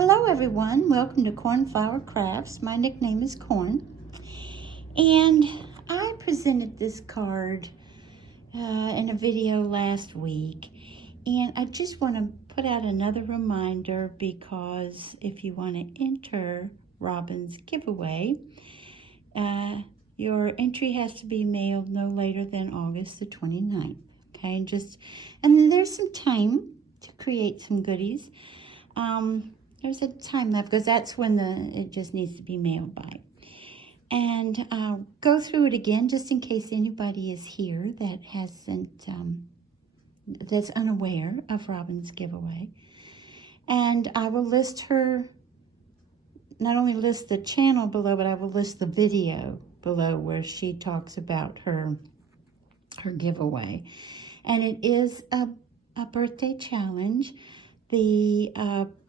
Hello everyone, welcome to Cornflower Crafts. My nickname is Corn. And I presented this card in a video last week. And I just want to put out another reminder because if you want to enter Robin's giveaway, your entry has to be mailed no later than August the 29th. Okay, and there's some time to create some goodies. There's a time left because that's when it just needs to be mailed by. And I'll go through it again just in case anybody is here that that's unaware of Robin's giveaway. And I will list her, not only list the channel below, but I will list the video below where she talks about her giveaway. And it is a birthday challenge. The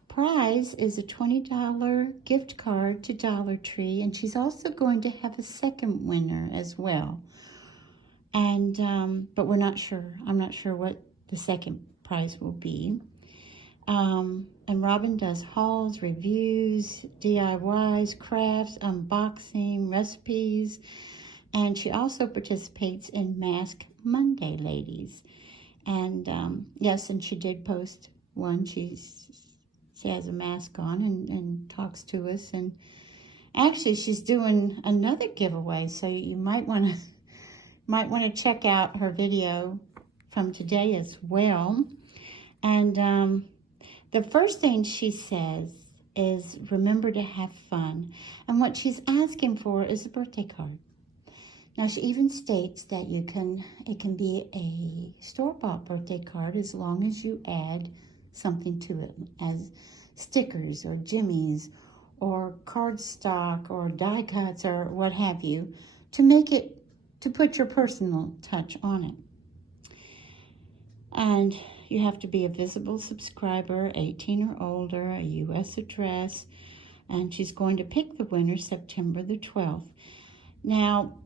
prize is a $20 gift card to Dollar Tree, and she's also going to have a second winner as well. And but we're not sure. I'm not sure what the second prize will be. And Robin does hauls, reviews, DIYs, crafts, unboxing, recipes, and she also participates in Mask Monday, ladies. And yes, and she did post one. She has a mask on and talks to us. And actually, she's doing another giveaway, so you might want to check out her video from today as well. And the first thing she says is remember to have fun. And what she's asking for is a birthday card. Now, she even states that it can be a store-bought birthday card as long as you add something to it, as stickers or jimmies or cardstock or die cuts or what have you, to put your personal touch on it. And you have to be a visible subscriber, 18 or older, a U.S. address, and she's going to pick the winner September the 12th. Now,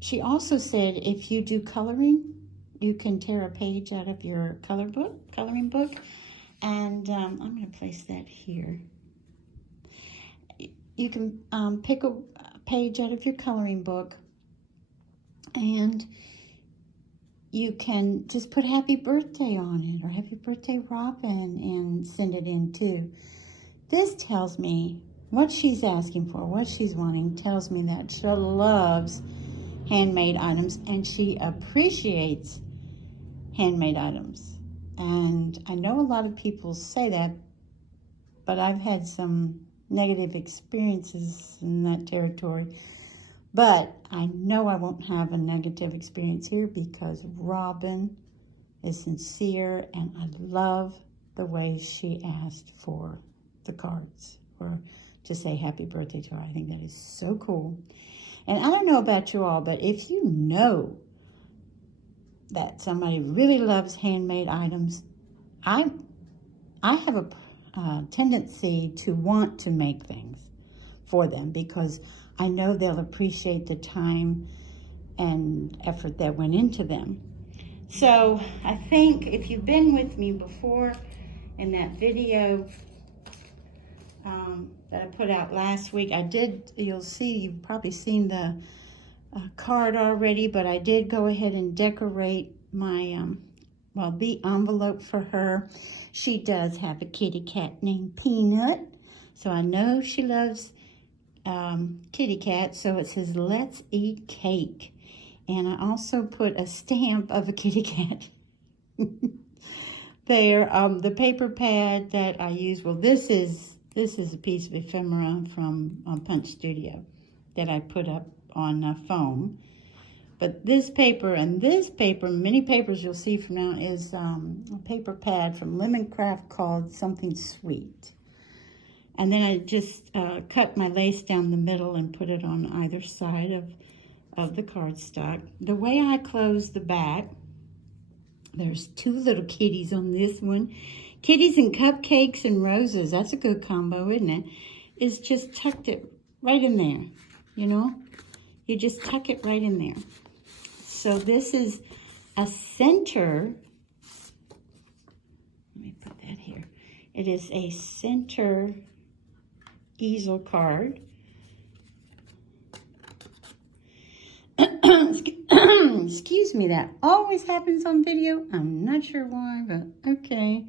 she also said if you do coloring, you can tear a page out of your coloring book, and I'm going to place that here. You can pick a page out of your coloring book, and you can just put happy birthday on it, or happy birthday Robin, and send it in too. This tells me what she's asking for, what she's wanting, tells me that she loves handmade items and she appreciates handmade items. And I know a lot of people say that, but I've had some negative experiences in that territory. But I know I won't have a negative experience here because Robin is sincere, and I love the way she asked for the cards or to say happy birthday to her. I think that is so cool. And I don't know about you all, but if you know that somebody really loves handmade items, I have a tendency to want to make things for them because I know they'll appreciate the time and effort that went into them. So I think if you've been with me before in that video that I put out last week, you'll see, you've probably seen the card already, but I did go ahead and decorate my, the envelope for her. She does have a kitty cat named Peanut, so I know she loves kitty cat, so it says, "Let's eat cake." And I also put a stamp of a kitty cat there. The paper pad that I use, this is a piece of ephemera from Punch Studio that I put up on foam. But this paper and this paper, many papers you'll see from now, is a paper pad from Lemon Craft called Something Sweet. And then I just cut my lace down the middle and put it on either side of the cardstock. The way I close the back, there's two little kitties on this one. Kitties and cupcakes and roses. That's a good combo, isn't it? It's just tucked it right in there, you know? You just tuck it right in there. So this is a center. Let me put that here. It is a center easel card. Excuse me, that always happens on video. I'm not sure why, but okay.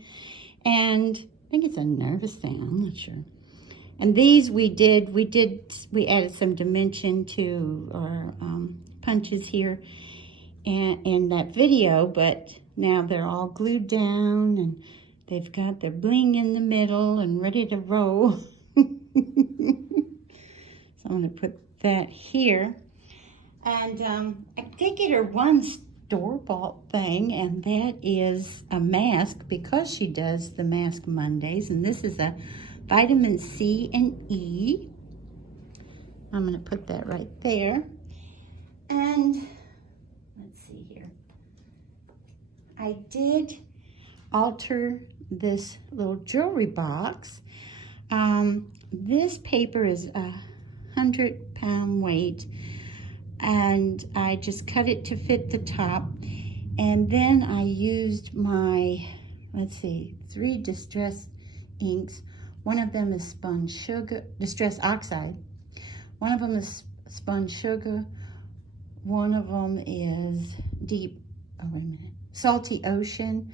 And I think it's a nervous thing, I'm not sure. And these we added some dimension to our punches here in that video, but now they're all glued down and they've got their bling in the middle and ready to roll. So I'm going to put that here. And I did get her one store-bought thing, and that is a mask, because she does the Mask Mondays. And this is a vitamin C and E. I'm going to put that right there. And let's see here. I did alter this little jewelry box. This paper is 100-pound weight, and I just cut it to fit the top. And then I used my, let's see, 3 distressed inks. One of them is spun sugar, distress oxide. One of them is spun sugar. One of them is salty ocean.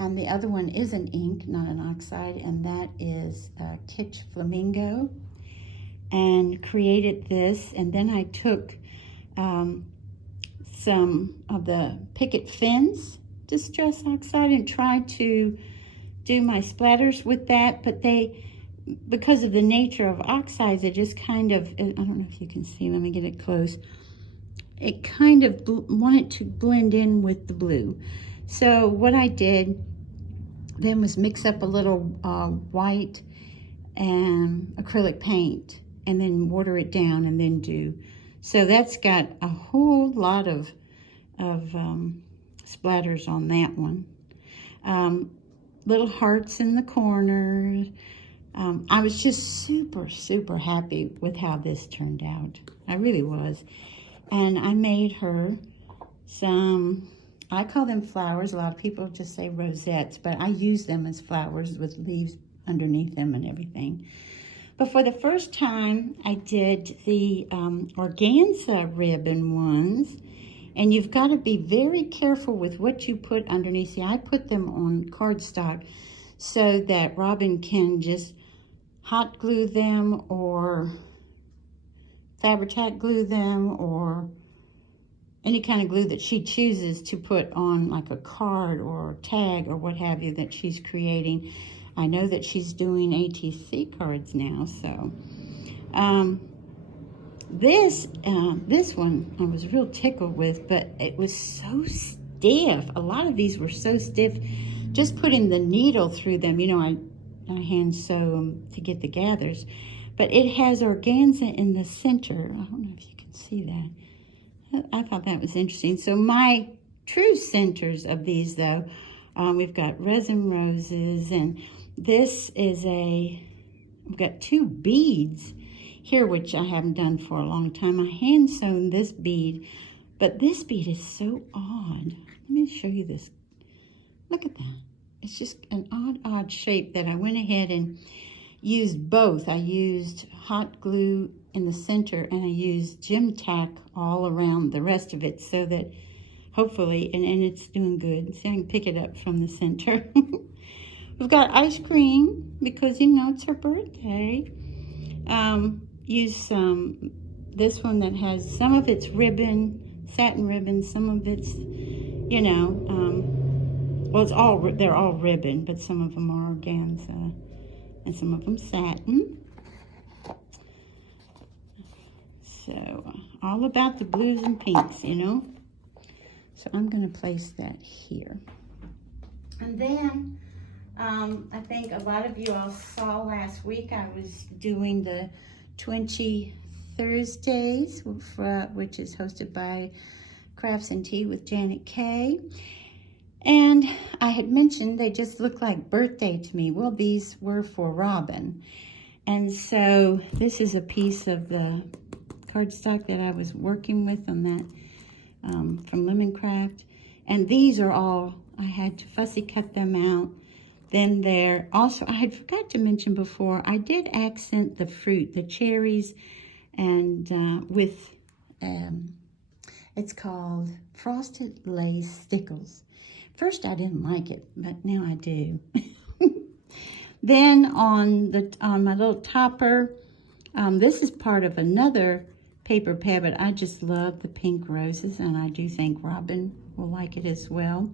And the other one is an ink, not an oxide, and that is Kitsch Flamingo. And created this, and then I took some of the Picket Fence distress oxide and tried to do my splatters with that, but because of the nature of oxides, it just kind of, I don't know if you can see, let me get it close. It kind of wanted to blend in with the blue. So what I did then was mix up a little white and acrylic paint, and then water it down, and then do. So that's got a whole lot of splatters on that one. Little hearts in the corners. I was just super happy with how this turned out. I really was. And I made her some, I call them flowers. A lot of people just say rosettes, but I use them as flowers with leaves underneath them and everything. But for the first time, I did the organza ribbon ones. And you've got to be very careful with what you put underneath. See, I put them on cardstock so that Robin can just hot glue them or Fabri-Tac glue them, or any kind of glue that she chooses to put on, like a card or a tag or what have you that she's creating. I know that she's doing ATC cards now, so this one I was real tickled with, but it was so stiff. A lot of these were so stiff, just putting the needle through them. You know, I hand sew them to get the gathers, but it has organza in the center. I don't know if you can see that. I thought that was interesting. So my true centers of these, though, we've got resin roses, and this is we've got 2 beads here, which I haven't done for a long time. I hand sewn this bead, but this bead is so odd. Let me show you this. Look at that. It's just an odd shape that I went ahead and used both. I used hot glue in the center, and I used gem tack all around the rest of it, so that hopefully, and it's doing good. See, I can pick it up from the center. We've got ice cream because, you know, it's her birthday. Use some, this one that has some of it's ribbon, satin ribbon, some of it's, you know, well, they're all ribbon, but some of them are organza and some of them satin. So all about the blues and pinks, you know. So I'm going to place that here. And then I think a lot of you all saw last week I was doing the Twinchy Thursdays, which is hosted by Crafts and Tea with Janet Kay. And I had mentioned they just look like birthday to me. Well, these were for Robin. And so this is a piece of the cardstock that I was working with on that from Lemon Craft. And these are all, I had to fussy cut them out. Then there, also, I had forgot to mention before, I did accent the fruit, the cherries, and with, it's called Frosted Lace Stickles. First, I didn't like it, but now I do. Then on my little topper, this is part of another paper pad, but I just love the pink roses, and I do think Robin will like it as well.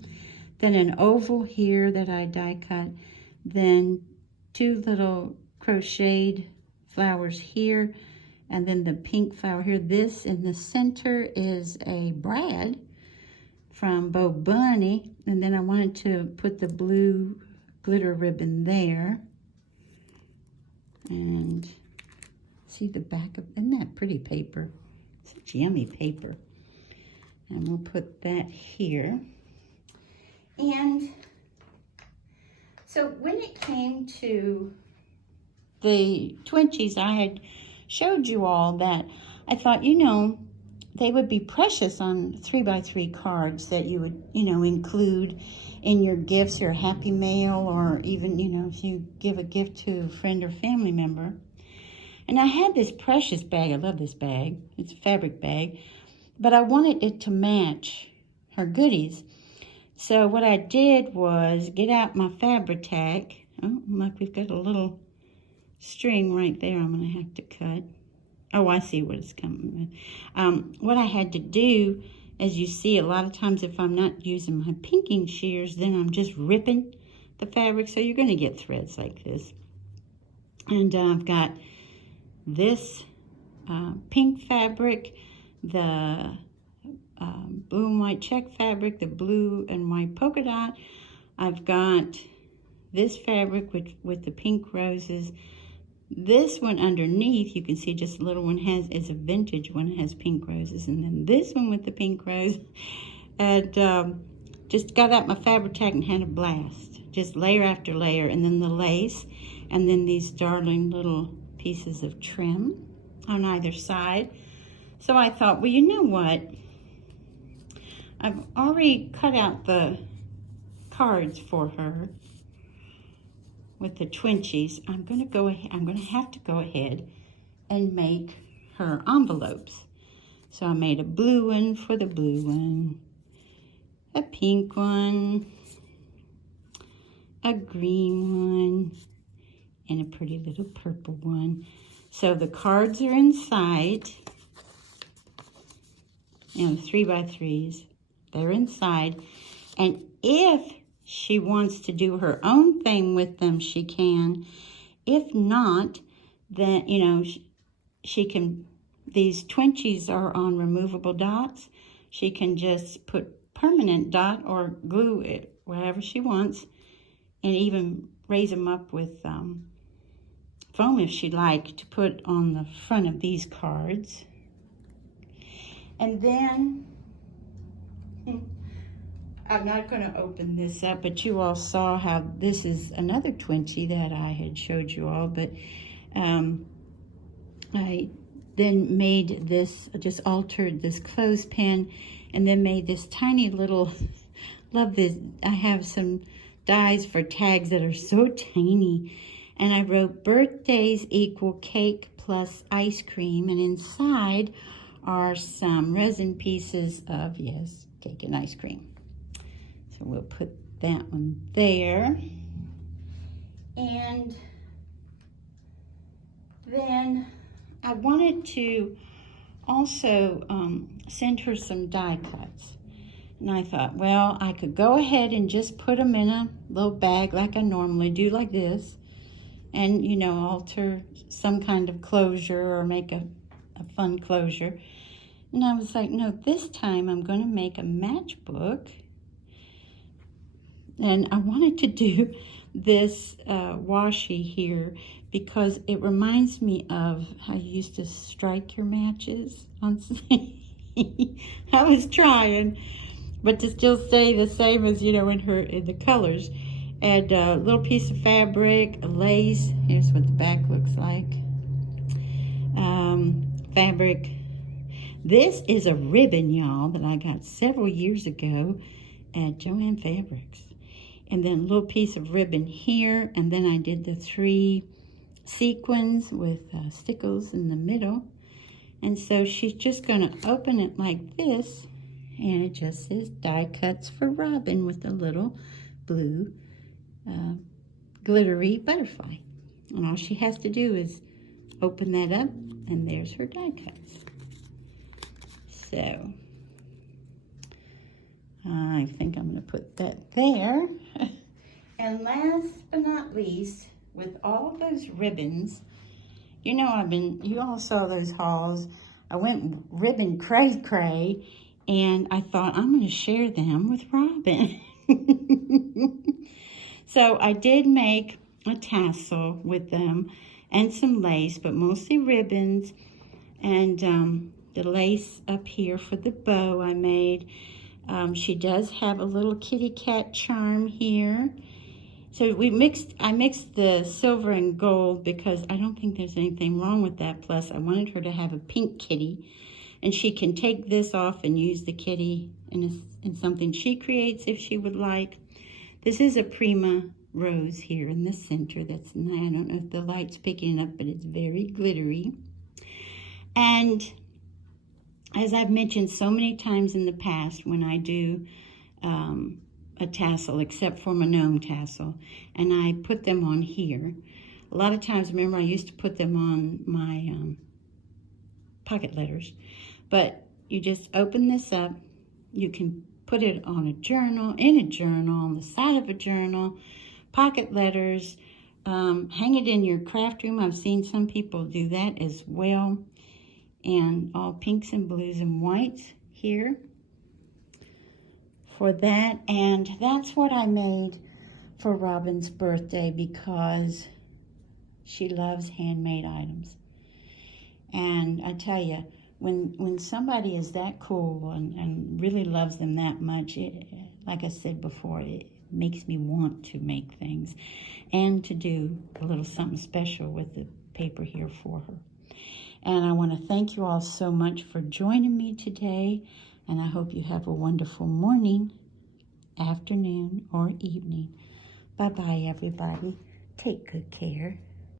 Then an oval here that I die cut. Then 2 little crocheted flowers here. And then the pink flower here. This in the center is a brad from Bo Bunny. And then I wanted to put the blue glitter ribbon there. And see the back of, isn't that pretty paper? Such yummy paper. And we'll put that here. And so when it came to the Twinchies, I had showed you all that I thought, you know, they would be precious on 3x3 cards that you would, you know, include in your gifts, your Happy Mail, or even, you know, if you give a gift to a friend or family member. And I had this precious bag. I love this bag. It's a fabric bag. But I wanted it to match her goodies. So what I did was get out my Fabri-Tac. Oh, look, we've got a little string right there I'm going to have to cut. Oh, I see what it's coming with. What I had to do, as you see, a lot of times if I'm not using my pinking shears, then I'm just ripping the fabric. So you're going to get threads like this. And I've got this pink fabric, the blue and white check fabric, the blue and white polka dot. I've got this fabric with the pink roses. This one underneath, you can see just a little one is a vintage one. It has pink roses. And then this one with the pink rose. And just got out my Fabri-Tac and had a blast. Just layer after layer. And then the lace. And then these darling little pieces of trim on either side. So I thought, well, you know what? I've already cut out the cards for her with the Twinchies. I'm going to have to go ahead and make her envelopes. So I made a blue one for the blue one, a pink one, a green one, and a pretty little purple one. So the cards are inside, you know, 3x3s. They're inside. And if she wants to do her own thing with them, she can. If not, then, you know, she can, these Twinchies are on removable dots. She can just put permanent dot or glue it wherever she wants, and even raise them up with foam if she'd like to put on the front of these cards. And then I'm not going to open this up, but you all saw how this is another Twinchie that I had showed you all, but I then made this, just altered this clothespin, and then made this tiny little, love this, I have some dies for tags that are so tiny, and I wrote birthdays equal cake plus ice cream, and inside are some resin pieces of, yes, cake and ice cream. So we'll put that one there. And then I wanted to also send her some die cuts. And I thought, well, I could go ahead and just put them in a little bag like I normally do, like this. And, you know, alter some kind of closure or make a fun closure. And I was like, no, this time I'm going to make a matchbook. And I wanted to do this washi here because it reminds me of how you used to strike your matches on I was trying, but to still stay the same as, you know, in the colors. And a little piece of fabric, a lace. Here's what the back looks like. Fabric. This is a ribbon, y'all, that I got several years ago at Joann Fabrics. and then a little piece of ribbon here, and then I did the 3 sequins with stickles in the middle. And so she's just going to open it like this, and it just says die cuts for Robin with a little blue glittery butterfly. And all she has to do is open that up, and there's her die cuts. So I think I'm going to put that there. And last but not least, with all those ribbons, you know, you all saw those hauls. I went ribbon cray, and I thought I'm going to share them with Robin. So I did make a tassel with them and some lace, but mostly ribbons. And the lace up here for the bow I made. She does have a little kitty cat charm here. So I mixed the silver and gold because I don't think there's anything wrong with that. Plus, I wanted her to have a pink kitty. And she can take this off and use the kitty in something she creates if she would like. This is a Prima rose here in the center. That's nice. I don't know if the light's picking it up, but it's very glittery. And as I've mentioned so many times in the past, when I do a tassel, except for my gnome tassel, and I put them on here. A lot of times, remember, I used to put them on my pocket letters, but you just open this up. You can put it on a journal, in a journal, on the side of a journal, pocket letters, hang it in your craft room. I've seen some people do that as well. And all pinks and blues and whites here for that. And that's what I made for Robin's birthday because she loves handmade items. And I tell you, when somebody is that cool and really loves them that much, like I said before, it makes me want to make things and to do a little something special with the paper here for her. And I want to thank you all so much for joining me today. And I hope you have a wonderful morning, afternoon, or evening. Bye-bye, everybody. Take good care.